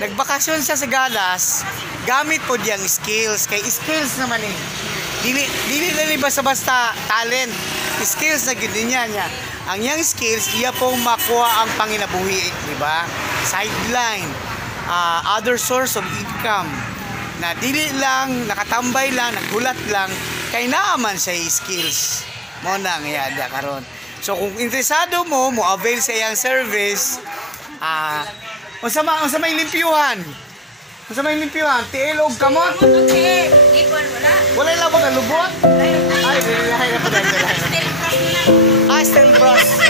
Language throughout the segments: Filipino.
nagbakasyon siya sa galas, gamit po diyang skills. Kay skills naman eh. Dili na basta-basta talent. Skills na gid niya. Ang yang skills, iya pong makuha ang panginabuhi, di ba? Sideline, other source of income. Na dili lang, nakatambay lang, naghulat lang, kay naaman sa skills. Mo na nga yada karon. So kung interesado mo avail sa iyang service, unsa may limpyuhan? Unsa may limpyuhan? Tiil og kamot? Okay. Ipon wala. Wala labot na lubot? Ay, lahay na pala. Steel brush.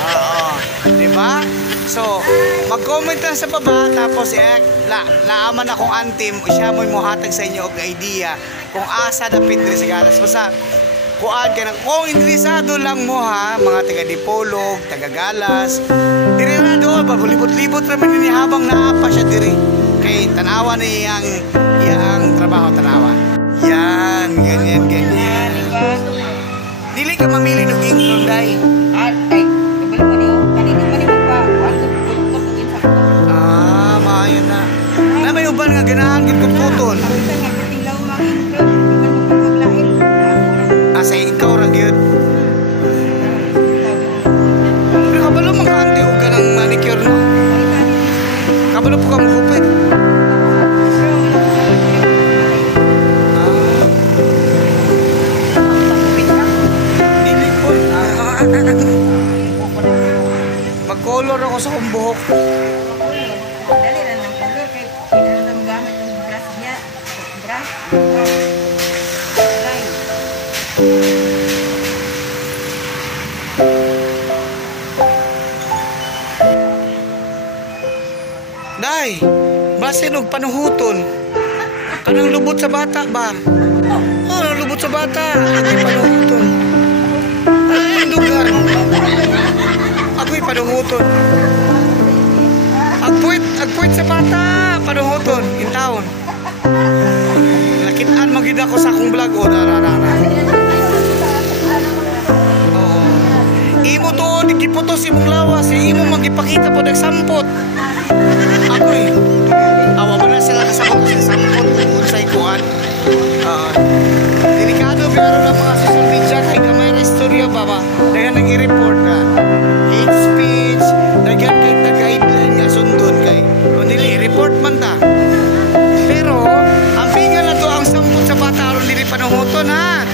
Oo. Diba? So, mag-comment lang sa baba, tapos naaman akong antim, siya mo'y muhatag sa inyo og idea kung asa dapit diri sa galas. Basta, kuan ka na, kung interesado lang mo ha, mga taga-Dipolog, taga-Galas, diri na doon, libot-libot naman ni habang naapa siya diri. Kay tanawa na iyang trabaho, tanawa. Yan, ganyan. Dili ka mamili ng income, day. Ay, kabalo niyo, kanino pa, maayon na. Na may uban nga ganahan gid puton. Sa ikaw ra gyud. Pero kabalo man ka anti og kanang manicure no. Kabalo po ka magupit. Mag-color ako sa kong buhok. Dali na ng color kay kinahanglan gamit ng brush niya. Brush. Day, basin og panuhuton. Kanang lubot sa bata ba? Oh, lubot sa bata. Ako'y panuhuton. Ay, lugar. Ako'y panuhuton. Agpuit sa bata. Panuhuton. In town. Nakitaan magid ako sa akong vlog. O, imo to, digiputos imong lawas. Imo magipakita po nagsampot. Ako'y awa mo na sila kasabot sa sampot sa ikuan. Delikado pero lang mga social media kay gamay na istorya baba. Dagan nag-i-report na hate speech, dagan kay guideline nga sundon kay kung dili report man ta. Pero ang pinga na to ang sampot sa bata aron dili panuhuton ha.